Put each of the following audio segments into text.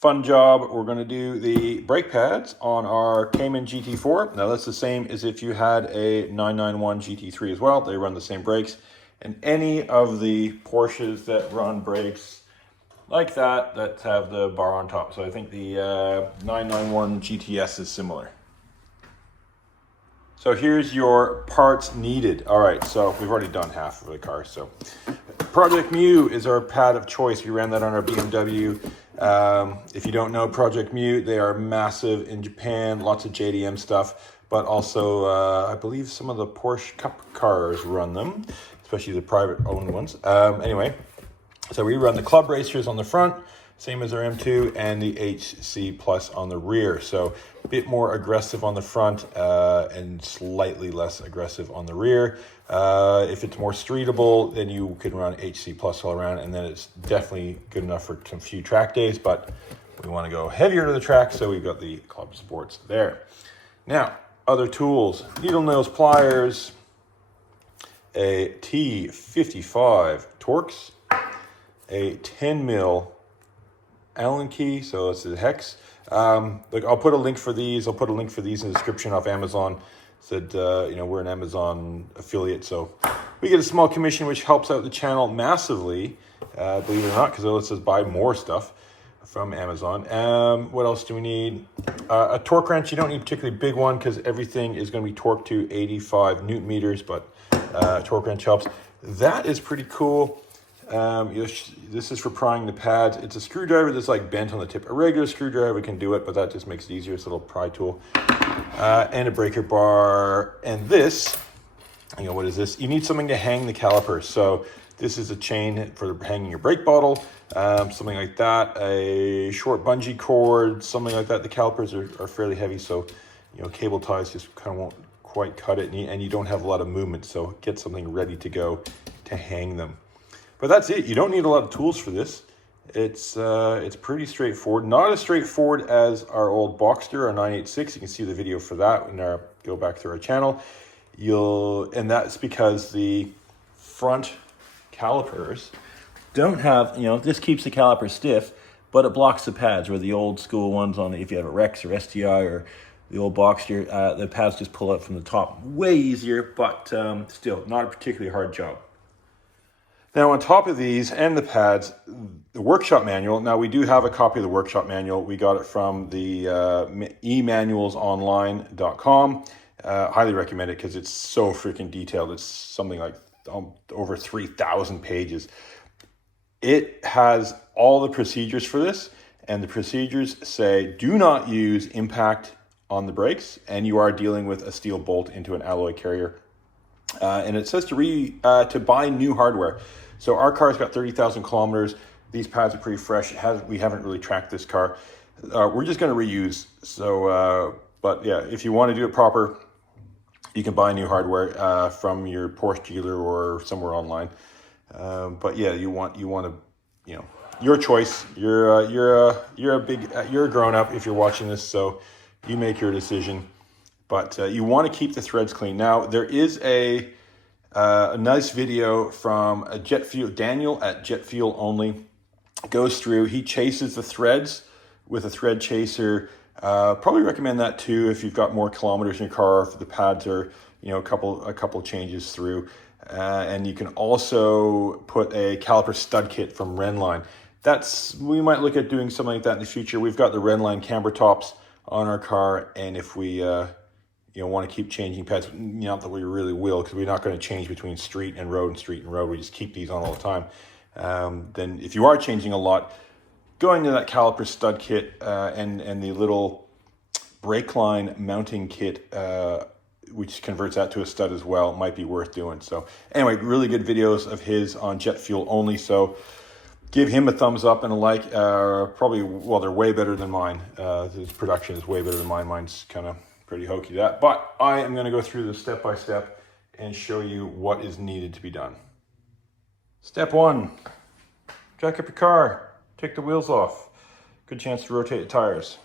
Fun job. We're going to do the brake pads on our Cayman GT4. Now that's the same as if you had a 991 GT3 as well. They run the same brakes. And any of the Porsches that run brakes like that have the bar on top. So I think the 991 GTS is similar. So here's your parts needed. All right, so we've already done half of the car. So Project Mu is our pad of choice. We ran that on our BMW. If you don't know Project Mu, they are massive in Japan, lots of JDM stuff, but also I believe some of the Porsche Cup cars run them, especially the private owned ones. Anyway, so we run the club racers on the front, same as our M2, and the HC Plus on the rear. So a bit more aggressive on the front and slightly less aggressive on the rear. If it's more streetable, then you can run HC Plus all around, and then it's definitely good enough for some few track days, but we want to go heavier to the track, so we've got the Club Sports there. Now, other tools, needle nose pliers, a T55 Torx, a 10 mil Allen key, so it's a hex. Look, I'll put a link for these. I'll put a link for these in the description off Amazon. Said, you know, we're an Amazon affiliate, so we get a small commission, which helps out the channel massively, believe it or not, because it lets us buy more stuff from Amazon. What else do we need? A torque wrench. You don't need a particularly big one because everything is going to be torqued to 85 Newton meters, but torque wrench helps. That is pretty cool. This is for prying the pads. It's a screwdriver that's like bent on the tip. A regular screwdriver can do it, but that just makes it easier. It's a little pry tool. And a breaker bar. And this, you know, what is this? You need something to hang the caliper. So this is a chain for hanging your brake bottle, something like that. A short bungee cord, something like that. The calipers are fairly heavy, so, you know, cable ties just kind of won't quite cut it, and you don't have a lot of movement, so get something ready to go to hang them. But that's it. You don't need a lot of tools for this. It's pretty straightforward. Not as straightforward as our old Boxster, our 986. You can see the video for that when you go back through our channel. And that's because the front calipers don't have, you know, this keeps the caliper stiff, but it blocks the pads, where the old school ones on, if you have a Rex or STI or the old Boxster, the pads just pull out from the top way easier, but still not a particularly hard job. Now, on top of these and the pads, the workshop manual. Now, we do have a copy of the workshop manual. We got it from the emanualsonline.com. Highly recommend it because it's so freaking detailed. It's something like over 3,000 pages. It has all the procedures for this, and the procedures say do not use impact on the brakes, and you are dealing with a steel bolt into an alloy carrier. And it says to buy new hardware. So our car's got 30,000 kilometers. These pads are pretty fresh. We haven't really tracked this car. We're just going to reuse. So, but yeah, if you want to do it proper, you can buy new hardware from your Porsche dealer or somewhere online. But yeah, you want to, you know, your choice. You're a grown up if you're watching this, so you make your decision. But you want to keep the threads clean. Now, there is a nice video from Daniel at Jet Fuel Only. Goes through, he chases the threads with a thread chaser. Probably recommend that too if you've got more kilometers in your car, if the pads are, you know, a couple changes through. And you can also put a caliper stud kit from Renline. We might look at doing something like that in the future. We've got the Renline camber tops on our car, and if we you know, want to keep changing pads, not that we really will, because we're not going to change between street and road and street and road. We just keep these on all the time. Then if you are changing a lot, going to that caliper stud kit and the little brake line mounting kit, which converts that to a stud as well, might be worth doing. So anyway, really good videos of his on Jet Fuel Only. So give him a thumbs up and a like. Probably, well, they're way better than mine. His production is way better than mine. Mine's kind of pretty hokey that, but I am going to go through this step by step and show you what is needed to be done. Step 1, jack up your car, take the wheels off. Good chance to rotate the tires.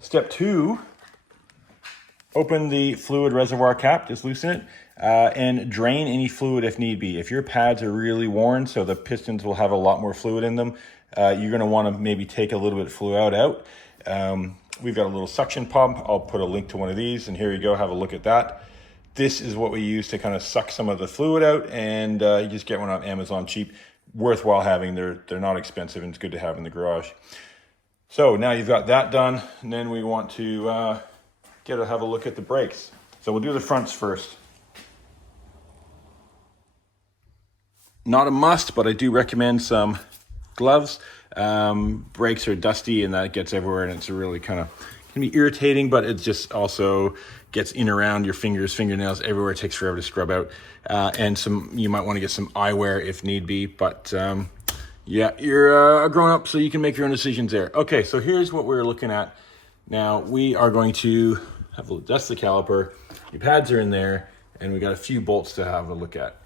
Step 2, Open the fluid reservoir cap, just loosen it, and drain any fluid if need be. If your pads are really worn, so the pistons will have a lot more fluid in them, you're going to want to maybe take a little bit of fluid out. We've got a little suction pump. I'll put a link to one of these, and here you go, have a look at that. This is what we use to kind of suck some of the fluid out, and you just get one on Amazon cheap. Worthwhile having. They're not expensive, and it's good to have in the garage. So now you've got that done, and then we want to have a look at the brakes. So we'll do the fronts first. Not a must, but I do recommend some gloves. Brakes are dusty and that gets everywhere, and it's really can be irritating, but it just also gets in around your fingers, fingernails, everywhere. It takes forever to scrub out. And you might want to get some eyewear if need be, but yeah, you're a grown-up, so you can make your own decisions there. Okay, so here's what we're looking at. Now we are going to that's the caliper. Your pads are in there, and we got a few bolts to have a look at.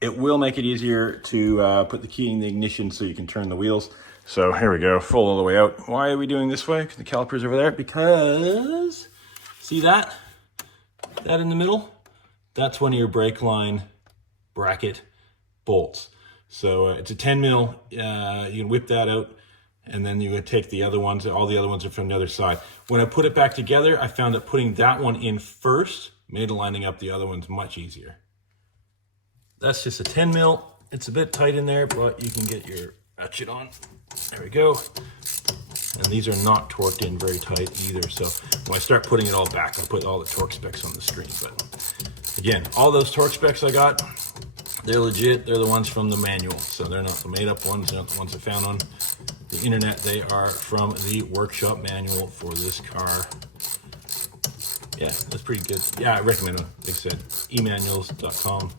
It will make it easier to put the key in the ignition so you can turn the wheels. So here we go, full all the way out. Why are we doing this way? Because the caliper's over there. Because, see that? That in the middle? That's one of your brake line bracket bolts. So it's a 10 mil. You can whip that out, and then you would take the other ones. All the other ones are from the other side. When I put it back together, I found that putting that one in first made lining up the other ones much easier. That's just a 10 mil. It's a bit tight in there, but you can get your ratchet on. There we go. And these are not torqued in very tight either. So when I start putting it all back, I'll put all the torque specs on the screen. But again, all those torque specs I got, they're legit. They're the ones from the manual. So they're not the made up ones. They're not the ones I found on the internet. They are from the workshop manual for this car. Yeah, that's pretty good. Yeah, I recommend them. Like I said, emanuals.com,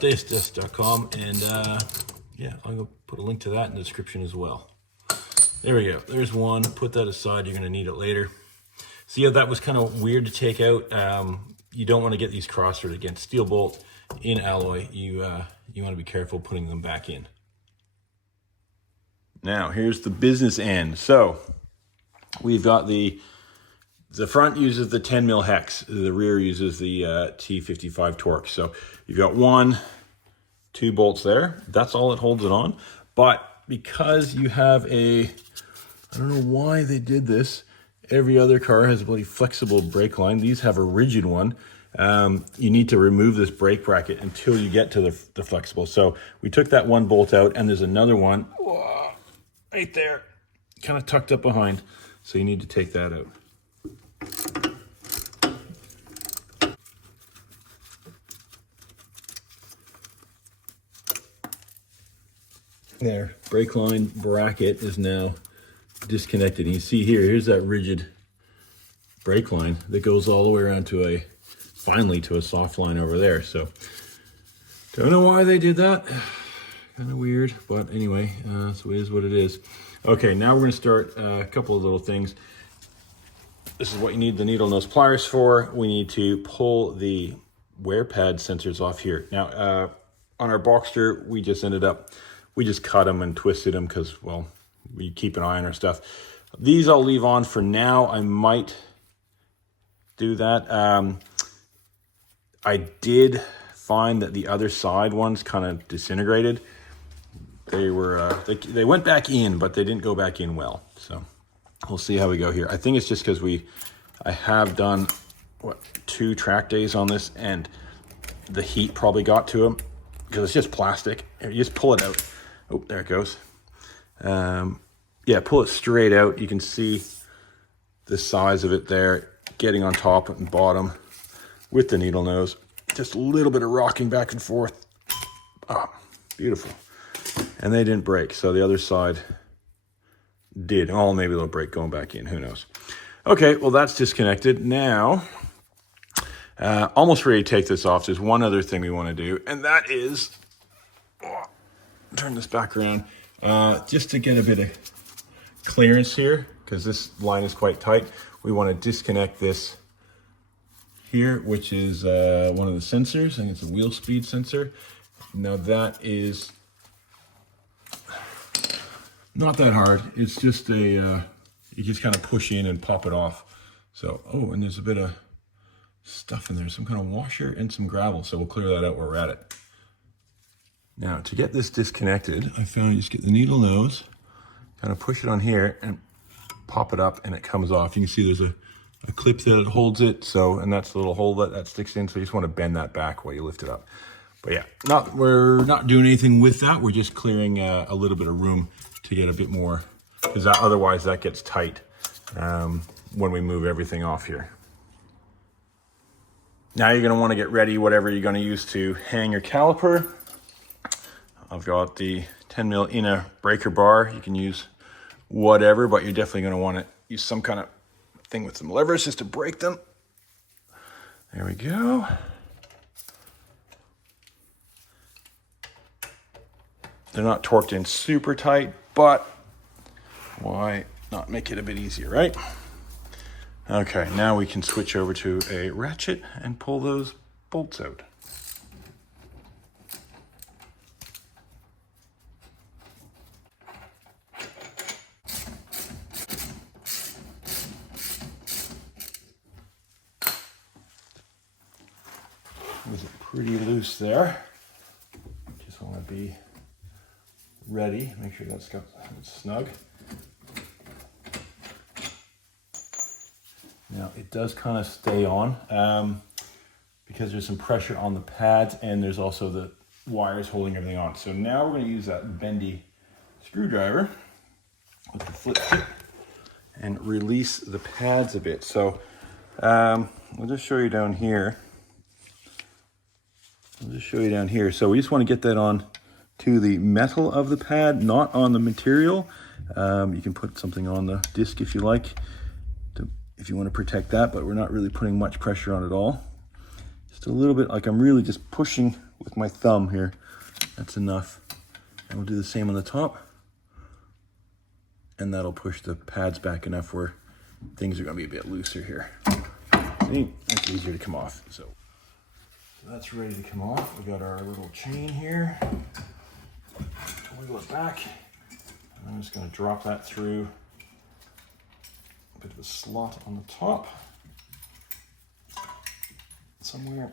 DSDS.com, and yeah, I'm going to put a link to that in the description as well. There we go. There's one. Put that aside. You're going to need it later. So yeah, that was kind of weird to take out. You don't want to get these crossers against steel bolt in alloy. You want to be careful putting them back in. Now, here's the business end. So we've got the front uses the 10 mil hex. The rear uses the T55 Torx. So you've got 1, 2 bolts there. That's all it holds it on. But because you have I don't know why they did this. Every other car has a bloody flexible brake line. These have a rigid one. You need to remove this brake bracket until you get to the flexible. So we took that one bolt out, and there's another one right there, kind of tucked up behind. So you need to take that out. There, brake line bracket is now disconnected. And you see here's that rigid brake line that goes all the way around to finally to a soft line over there. So don't know why they did that. Kind of weird, but anyway, so it is what it is. Okay, now we're going to start a couple of little things. This is what you need the needle nose pliers for. We need to pull the wear pad sensors off here. Now, on our Boxster, we just cut them and twisted them because, well, we keep an eye on our stuff. These I'll leave on for now. I might do that. I did find that the other side ones kind of disintegrated. They were they went back in, but they didn't go back in well. So we'll see how we go here. I think it's just because I have done 2 track days on this, and the heat probably got to them because it's just plastic. You just pull it out. Oh, there it goes. Yeah, pull it straight out. You can see the size of it there, getting on top and bottom with the needle nose. Just a little bit of rocking back and forth. Oh, beautiful. And they didn't break, so the other side did. Oh, maybe they'll break going back in. Who knows? Okay, well, that's disconnected. Now, almost ready to take this off. There's one other thing we want to do, and that is turn this back around just to get a bit of clearance here, because this line is quite tight. We want to disconnect this here, which is one of the sensors. I think it's a wheel speed sensor. Now that is not that hard. It's just you just kind of push in and pop it off. So, oh, and there's a bit of stuff in there, some kind of washer and some gravel. So we'll clear that out while we're at it. Now, to get this disconnected, I found you just get the needle nose, kind of push it on here and pop it up and it comes off. You can see there's a clip that holds it. So, and that's the little hole that sticks in. So you just want to bend that back while you lift it up. But yeah, we're not doing anything with that. We're just clearing a little bit of room to get a bit more, because otherwise that gets tight when we move everything off here. Now you're gonna wanna get ready whatever you're gonna use to hang your caliper. I've got the 10 mil inner breaker bar. You can use whatever, but you're definitely gonna wanna use some kind of thing with some levers just to break them. There we go. They're not torqued in super tight, but why not make it a bit easier, right? Okay, now we can switch over to a ratchet and pull those bolts out. Was it pretty loose there? Just want to be ready. Make sure that's snug. Now it does kind of stay on because there's some pressure on the pads and there's also the wires holding everything on. So now we're going to use that bendy screwdriver with the flip tip and release the pads a bit. So I'll just show you down here. So we just want to get that on to the metal of the pad, not on the material. You can put something on the disc if you like, if you want to protect that, but we're not really putting much pressure on it all. Just a little bit, like I'm really just pushing with my thumb here. That's enough. And we'll do the same on the top. And that'll push the pads back enough where things are going to be a bit looser here. See, it's easier to come off. So that's ready to come off. We got our little chain here. Wiggle it back. And I'm just going to drop that through a bit of a slot on the top somewhere.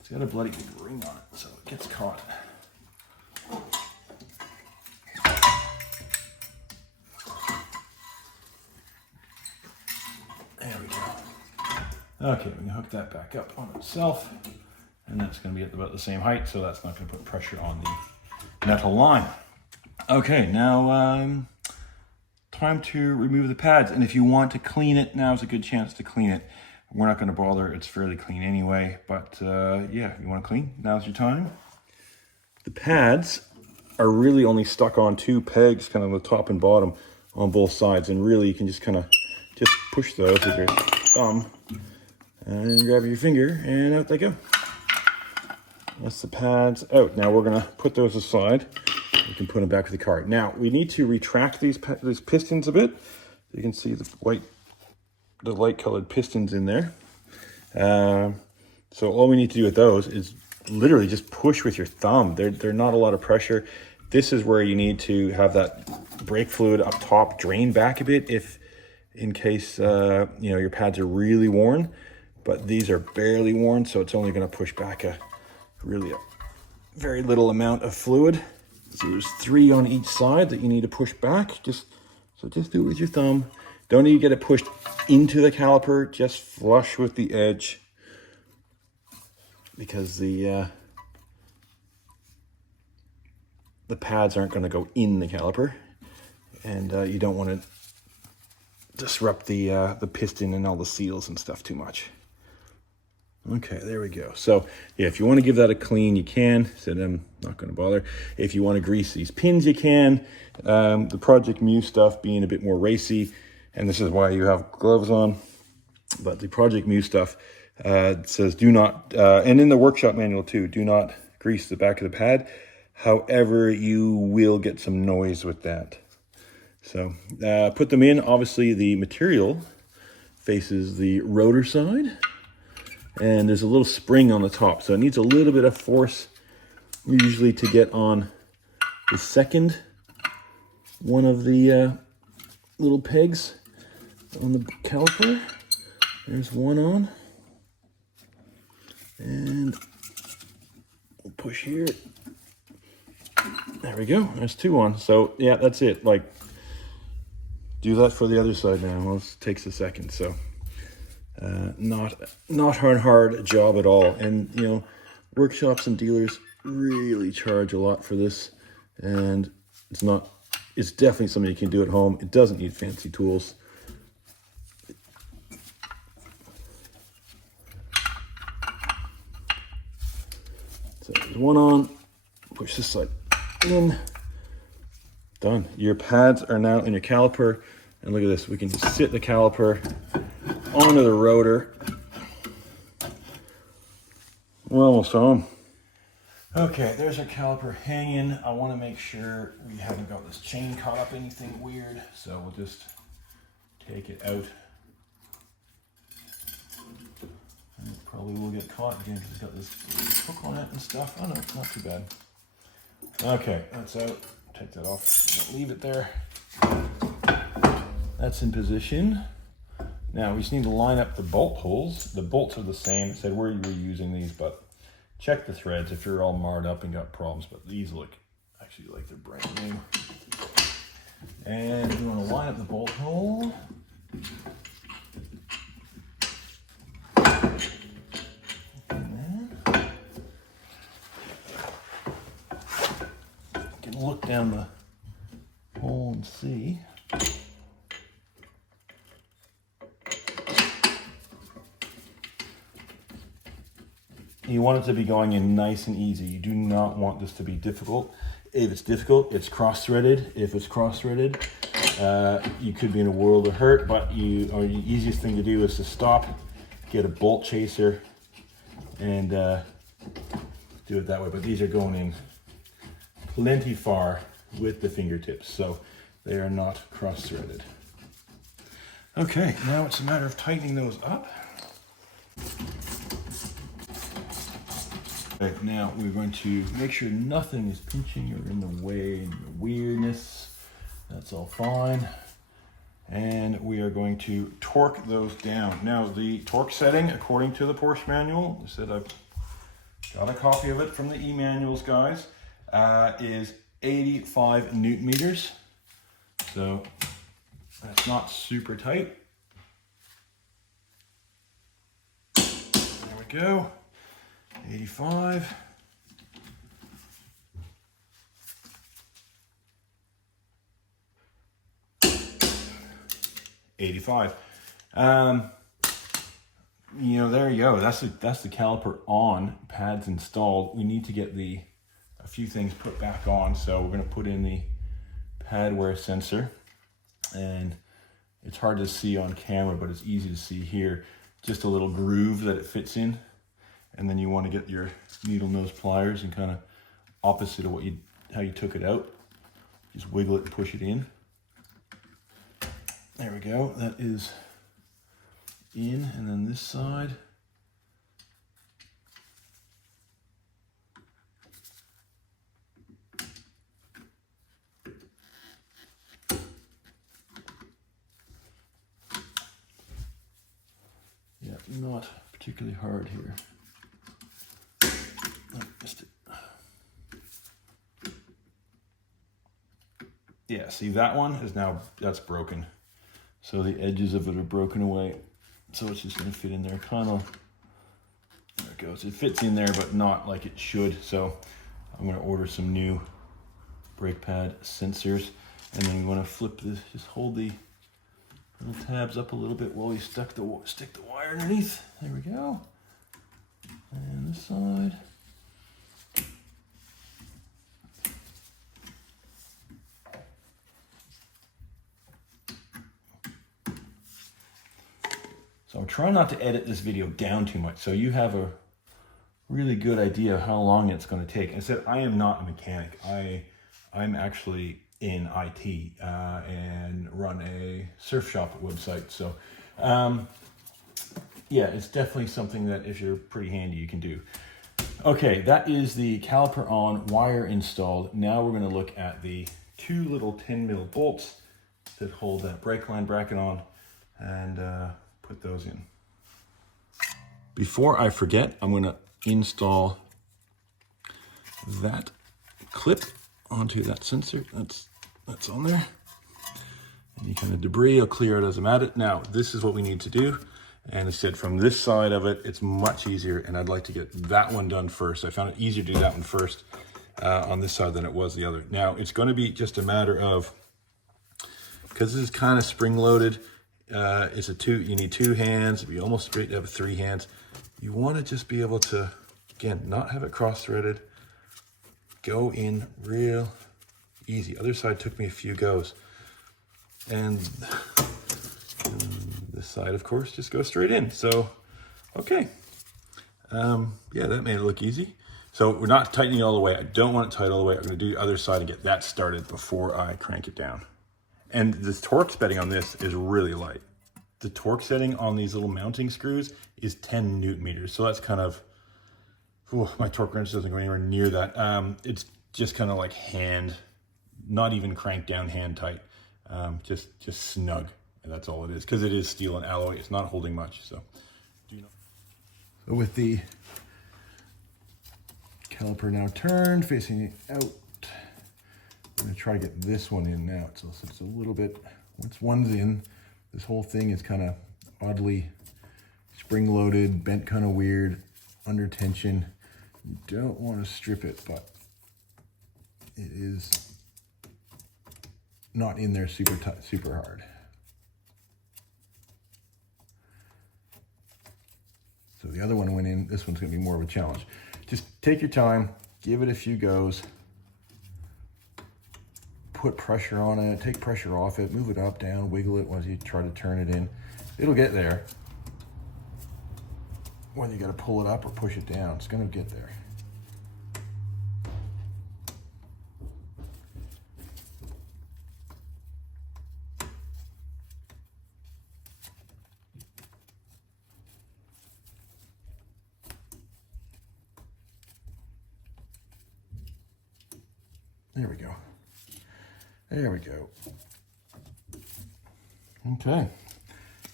It's got a bloody big ring on it, so it gets caught. There we go. Okay, we can hook that back up on itself, and that's going to be at about the same height, so that's not going to put pressure on the metal line. Okay, now time to remove the pads, and if you want to clean it, now's a good chance to clean it. We're not going to bother, it's fairly clean anyway, but yeah, if you want to clean, now's your time. The pads are really only stuck on two pegs, kind of the top and bottom on both sides, and really you can just kind of just push those with your thumb and grab your finger and out they go. That's the pads out. Now we're going to put those aside. We can put them back with the car. Now we need to retract these pistons a bit. You can see the light colored pistons in there. So all we need to do with those is literally just push with your thumb. They're not a lot of pressure. This is where you need to have that brake fluid up top drain back a bit if in case you know, your pads are really worn, but these are barely worn, so it's only going to push back a very little amount of fluid. So there's 3 on each side that you need to push back. So just do it with your thumb. Don't need to get it pushed into the caliper, just flush with the edge, because the pads aren't going to go in the caliper, and you don't want to disrupt the piston and all the seals and stuff too much. Okay, there we go. So yeah, if you want to give that a clean, you can. Said I'm not going to bother. If you want to grease these pins, you can. The Project Mu stuff being a bit more racy, and this is why you have gloves on. But the Project Mu stuff says do not, and in the workshop manual too, do not grease the back of the pad. However, you will get some noise with that. So put them in. Obviously, the material faces the rotor side. And there's a little spring on the top, so it needs a little bit of force usually to get on the second one of the little pegs on the caliper. There's one on, and we'll push here. There we go, there's two on. So yeah, that's it. Like, do that for the other side now. Well, it takes a second, so not hard job at all. And you know, workshops and dealers really charge a lot for this, and it's definitely something you can do at home. It doesn't need fancy tools. So there's one on, push this side in, done. Your pads are now in your caliper, and look at this, we can just sit the caliper onto the rotor. We're almost home. Okay, there's our caliper hanging. I want to make sure we haven't got this chain caught up anything weird, so we'll just take it out. And it probably will get caught again because it's got this hook on it and stuff. Oh no, not too bad. Okay, that's out. Take that off. Don't leave it there. That's in position. Now we just need to line up the bolt holes. The bolts are the same. It said where you were using these, but check the threads if you're all marred up and got problems. But these look actually like they're brand new. And we want to line up the bolt hole. And then you can look down the hole and see. You want it to be going in nice and easy. You do not want this to be difficult. If it's difficult, it's cross-threaded. If it's cross-threaded, you could be in a world of hurt, but the easiest thing to do is to stop, get a bolt chaser, and do it that way. But these are going in plenty far with the fingertips, so they are not cross-threaded. Okay, now it's a matter of tightening those up. Right, now we're going to make sure nothing is pinching or in the way, weirdness. That's all fine. And we are going to torque those down. Now the torque setting, according to the Porsche manual, I said I've got a copy of it from the e-manuals, guys, is 85 Newton meters. So that's not super tight. There we go. 85. You know, there you go. That's the caliper on, pads installed. We need to get a few things put back on. So we're going to put in the pad wear sensor, and it's hard to see on camera, but it's easy to see here. Just a little groove that it fits in. And then you want to get your needle nose pliers and kind of opposite of how you took it out. Just wiggle it and push it in. There we go. That is in. And then this side. Yeah, not particularly hard here. Yeah, see that one is that's broken. So the edges of it are broken away. So it's just gonna fit in there kind of, there it goes. It fits in there, but not like it should. So I'm gonna order some new brake pad sensors. And then we wanna flip this, just hold the little tabs up a little bit while you stick the wire underneath. There we go. this side. So I'm trying not to edit this video down too much, so you have a really good idea of how long it's going to take. I said I am not a mechanic. I'm actually in IT and run a surf shop website. So yeah, it's definitely something that if you're pretty handy, you can do. Okay, that is the caliper on, wire installed. Now we're going to look at the two little 10mm bolts that hold that brake line bracket on, and put those in. Before I forget, I'm going to install that clip onto that sensor that's on there. Any kind of debris will clear it as I'm at it. Now, this is what we need to do. And instead, from this side of it, it's much easier, and I'd like to get that one done first. I found it easier to do that one first on this side than it was the other. Now, it's going to be just a matter of, because this is kind of spring-loaded, you need two hands. It'd be almost great to have three hands. You want to just be able to, again, not have it cross-threaded, go in real easy. Other side took me a few goes. And this side, of course, just goes straight in. So, okay. Yeah, that made it look easy. So we're not tightening it all the way. I don't want it tight all the way. I'm going to do the other side and get that started before I crank it down. And the torque setting on this is really light. The torque setting on these little mounting screws is 10 Newton meters. So that's kind of, my torque wrench doesn't go anywhere near that. It's just kind of like hand, not even cranked down, hand tight. Just snug. And that's all it is, because it is steel and alloy. It's not holding much. So with the caliper now turned, facing out, I'm going to try to get this one in now. So it's a little bit, once one's in, this whole thing is kind of oddly spring-loaded, bent kind of weird, under tension. You don't want to strip it, but it is not in there super tight, super hard. So the other one went in. This one's going to be more of a challenge. Just take your time, give it a few goes, put pressure on it, take pressure off it, move it up, down, wiggle it as you try to turn it in. It'll get there. Whether you got to pull it up or push it down, it's going to get there. There we go. There we go. Okay.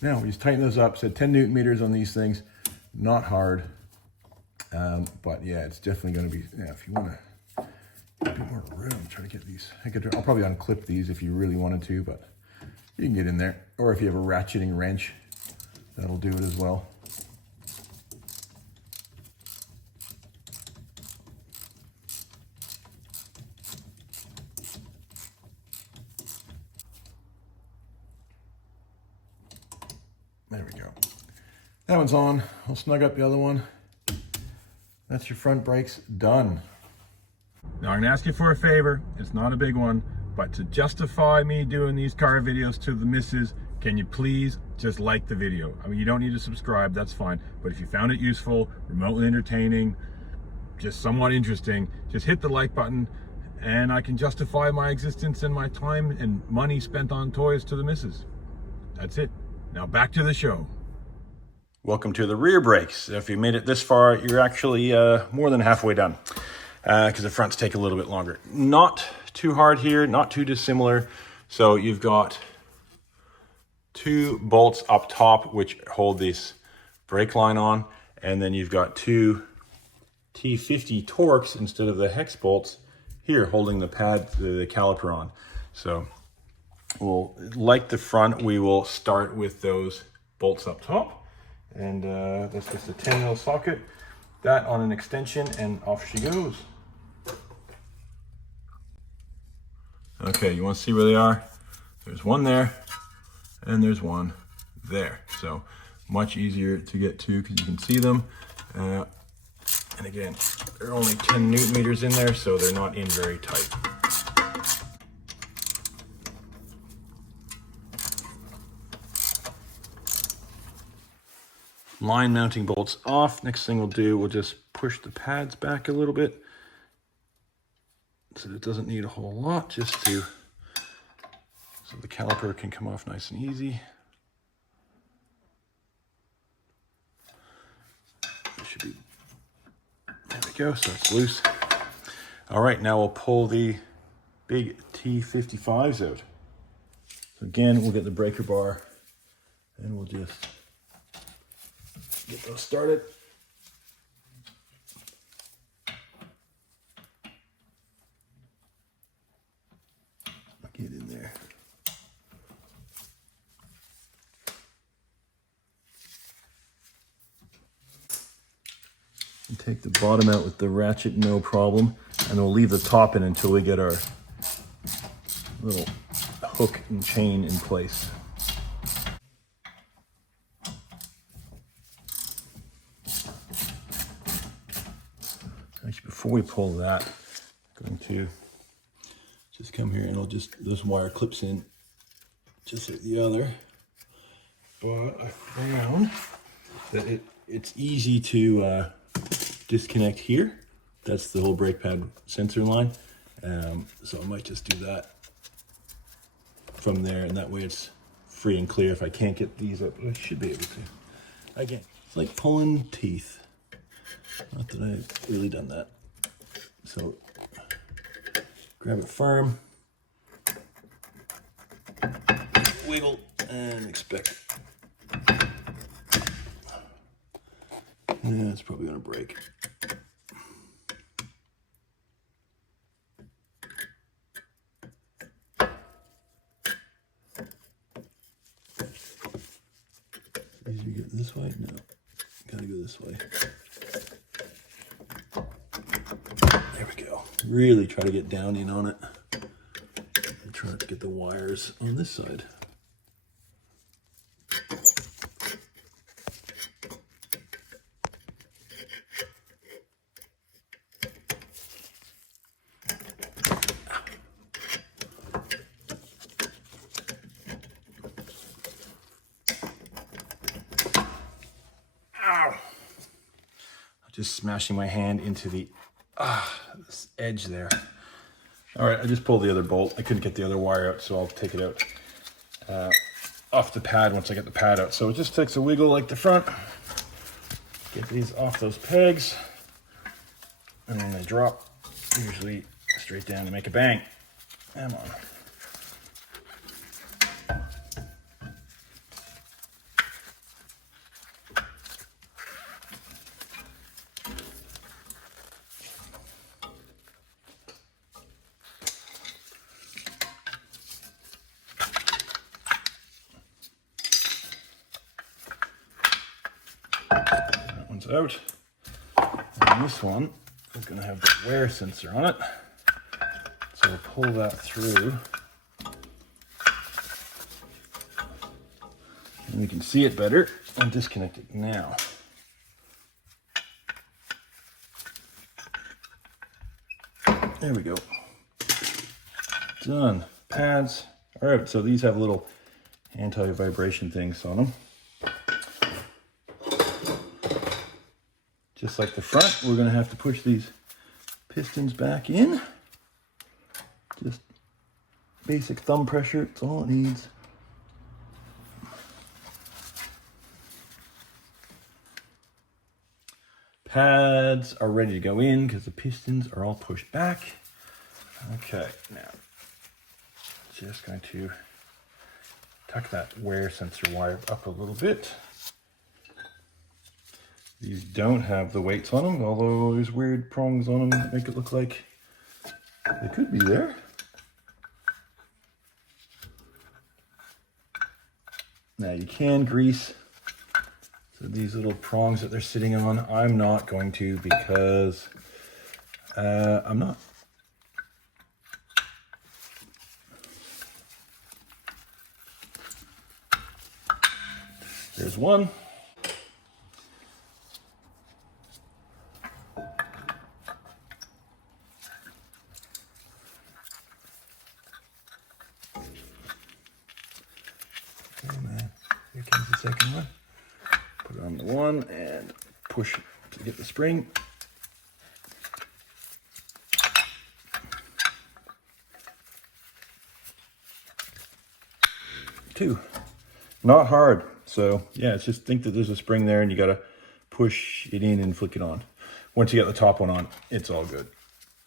Now we just tighten those up. Said 10 Newton meters on these things. Not hard. But yeah, it's definitely going to be, yeah, if you want to get a bit more room, try to get these. I'll probably unclip these if you really wanted to, but you can get in there. Or if you have a ratcheting wrench, that'll do it as well. There we go. That one's on. I'll snug up the other one. That's your front brakes done. Now I'm gonna ask you for a favor. It's not a big one, but to justify me doing these car videos to the missus, can you please just like the video? I mean, you don't need to subscribe, that's fine. But if you found it useful, remotely entertaining, just somewhat interesting, just hit the like button and I can justify my existence and my time and money spent on toys to the missus. That's it. Now back to the show. Welcome to the rear brakes. If you made it this far, you're actually more than halfway done because the fronts take a little bit longer. Not too hard here, not too dissimilar. So you've got two bolts up top which hold this brake line on, and then you've got two T50 Torx instead of the hex bolts here holding the pad, the caliper on. So we'll, like the front, we will start with those bolts up top, and that's just a 10mm socket, that on an extension, and off she goes. Okay, you want to see where they are? There's one there, and there's one there. So much easier to get to because you can see them. And again, there are only 10 Newton meters in there, so they're not in very tight. Line mounting bolts off. Next thing we'll do, we'll just push the pads back a little bit. So it doesn't need a whole lot, just to, so the caliper can come off nice and easy. It should be, there we go, so it's loose. All right, now we'll pull the big T55s out. So again, we'll get the breaker bar and we'll just get those started. Get in there. And take the bottom out with the ratchet, no problem. And we'll leave the top in until we get our little hook and chain in place. Actually, before we pull that, I'm going to just come here and I'll just, this wire clips in just like the other. But I found that it's easy to disconnect here. That's the whole brake pad sensor line. So I might just do that from there, and that way it's free and clear if I can't get these up. I should be able to. Again, it's like pulling teeth. Not that I've really done that. So grab it firm, wiggle, and expect. Yeah, it's probably gonna break. Easier to get this way? No, gotta go this way. There we go. Really try to get down in on it. And try to get the wires on this side. Ow! Just smashing my hand into the this edge there. All right, I just pulled the other bolt. I couldn't get the other wire out, so I'll take it out off the pad once I get the pad out. So it just takes a wiggle like the front. Get these off those pegs, and then they drop usually straight down to make a bang. Come on. That one's out. And this one is going to have the wear sensor on it. So we'll pull that through. And we can see it better and disconnect it now. There we go. Done. Pads are out. So these have little anti-vibration things on them. Just like the front, we're going to have to push these pistons back in. Just basic thumb pressure, it's all it needs. Pads are ready to go in because the pistons are all pushed back. Okay, now just going to tuck that wear sensor wire up a little bit. These don't have the weights on them, although there's weird prongs on them that make it look like they could be there. Now you can grease. So these little prongs that they're sitting on, I'm not going to because I'm not. There's one. on and push to get the spring. Two. Not hard. So yeah, it's just think that there's a spring there and you gotta push it in and flick it on. Once you get the top one on, it's all good.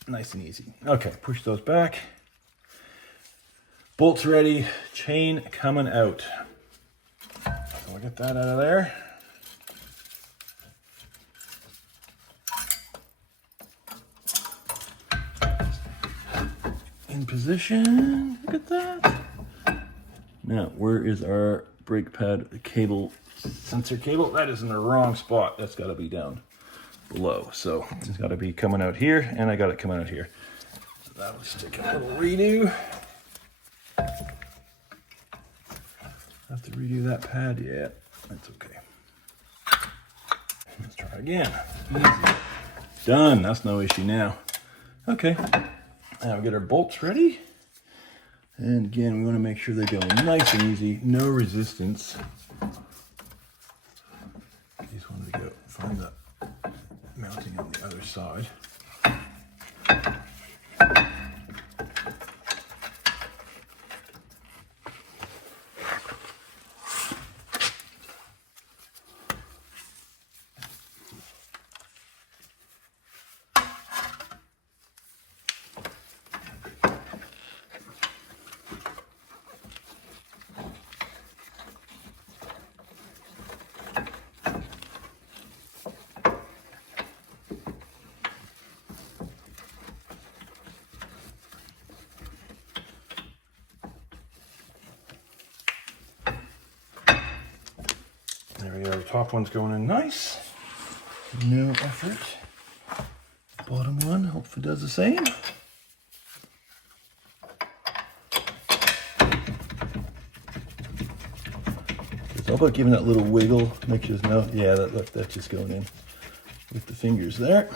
Nice and easy. Okay, push those back. Bolts ready, chain coming out. So we'll get that out of there. In position, look at that. Now, where is our brake pad cable, sensor cable? That is in the wrong spot. That's gotta be down below. So it's gotta be coming out here, and I got it coming out here. So that'll just take a little redo. Have to redo that pad, yeah, that's okay. Let's try again. Easy. Done, that's no issue now. Okay, now we get our bolts ready. And again, we want to make sure they go nice and easy, no resistance. Just wanted to go find the mounting on the other side. There we go, the top one's going in nice. No effort. Bottom one, hopefully does the same. It's all about giving that little wiggle, make sure there's no, yeah, that's just going in with the fingers there.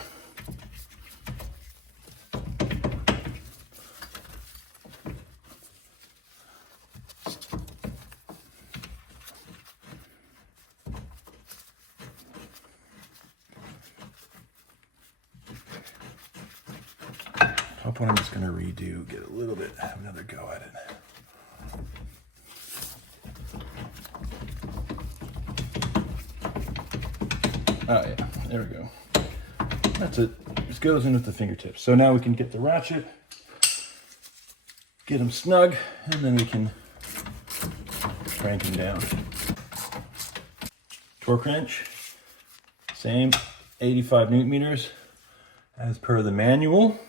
Top one I'm just going to redo, get a little bit, have another go at it. Oh yeah, there we go. That's it. Just goes in with the fingertips. So now we can get the ratchet, get them snug, and then we can crank them down. Torque wrench, same 85 Newton meters as per the manual.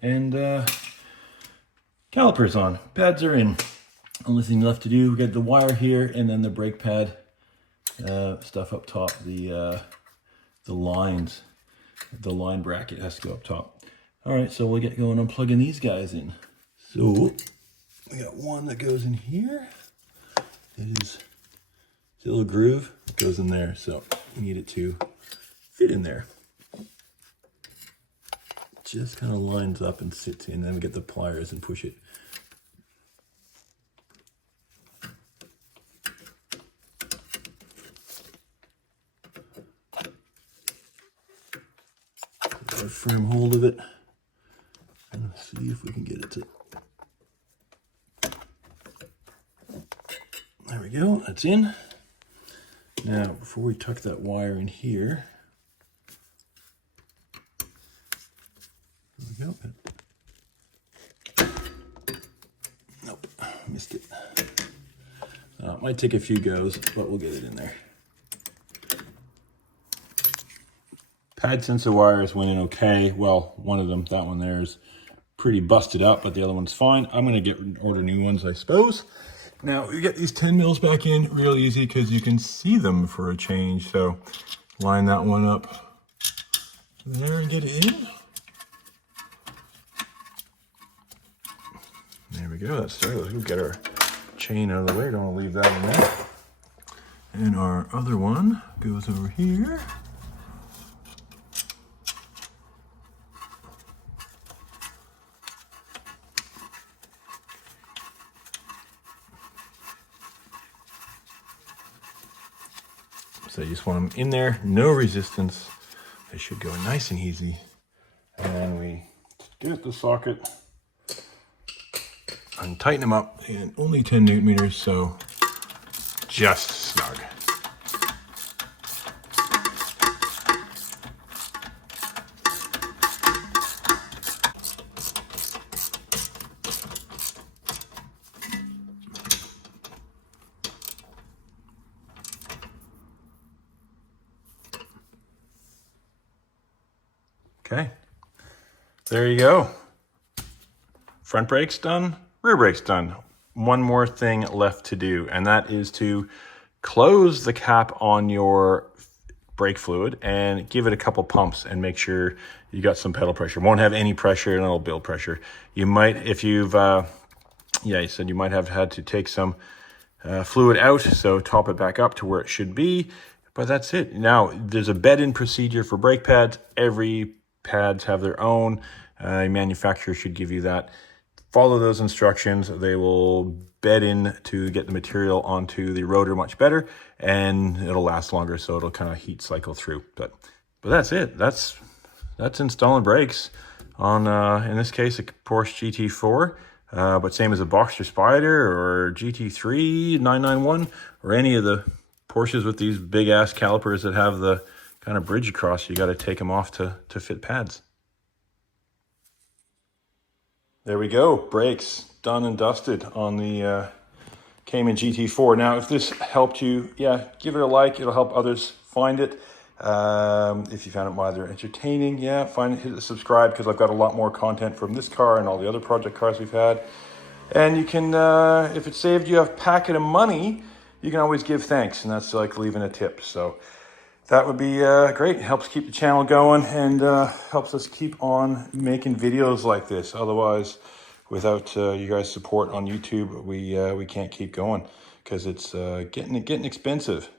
And calipers on, pads are in. Only thing left to do, we got the wire here and then the brake pad stuff up top, the lines, the line bracket has to go up top. All right, so we'll get going on plugging these guys in. So we got one that goes in here. It is a little groove, it goes in there, so we need it to fit in there. Just kind of lines up and sits in, then we get the pliers and push it. Get a firm hold of it and see if we can get it to. There we go, that's in. Now, before we tuck that wire in here, there we go. Nope, missed it. It might take a few goes, but we'll get it in there. Pad sensor wires went in okay. Well, one of them, that one there, is pretty busted up, but the other one's fine. I'm gonna order new ones, I suppose. Now, we get these 10 mils back in real easy because you can see them for a change. So line that one up there and get it in. There we go, that's started. Let's go get our chain out of the way. Don't want to leave that in there. And our other one goes over here. So you just want them in there, no resistance. They should go nice and easy. And then we get the socket and tighten them up, and only 10 Newton meters, so just snug. Okay, there you go. Front brake's done, rear brake's done. One more thing left to do, and that is to close the cap on your brake fluid and give it a couple pumps and make sure you got some pedal pressure. Won't have any pressure and it'll build pressure. You might, if you've, you said you might have had to take some fluid out, so top it back up to where it should be, but that's it. Now, there's a bed-in procedure for brake pads. Every pads have their own. Manufacturer should give you that. Follow those instructions. They will bed in to get the material onto the rotor much better, and it'll last longer, so it'll kind of heat cycle through. But that's it. That's installing brakes on, in this case, a Porsche GT4, but same as a Boxster Spyder or GT3 991 or any of the Porsches with these big ass calipers that have the kind of bridge across. You got to take them off to fit pads. There we go, brakes done and dusted on the Cayman GT4. Now, if this helped you, yeah, give it a like. It'll help others find it. If you found it either entertaining, yeah, hit the subscribe, because I've got a lot more content from this car and all the other project cars we've had. And you can, if it saved you a packet of money, you can always give thanks, and that's like leaving a tip. So that would be great. It helps keep the channel going, and helps us keep on making videos like this. Otherwise, without you guys' support on YouTube, we can't keep going, because it's getting expensive.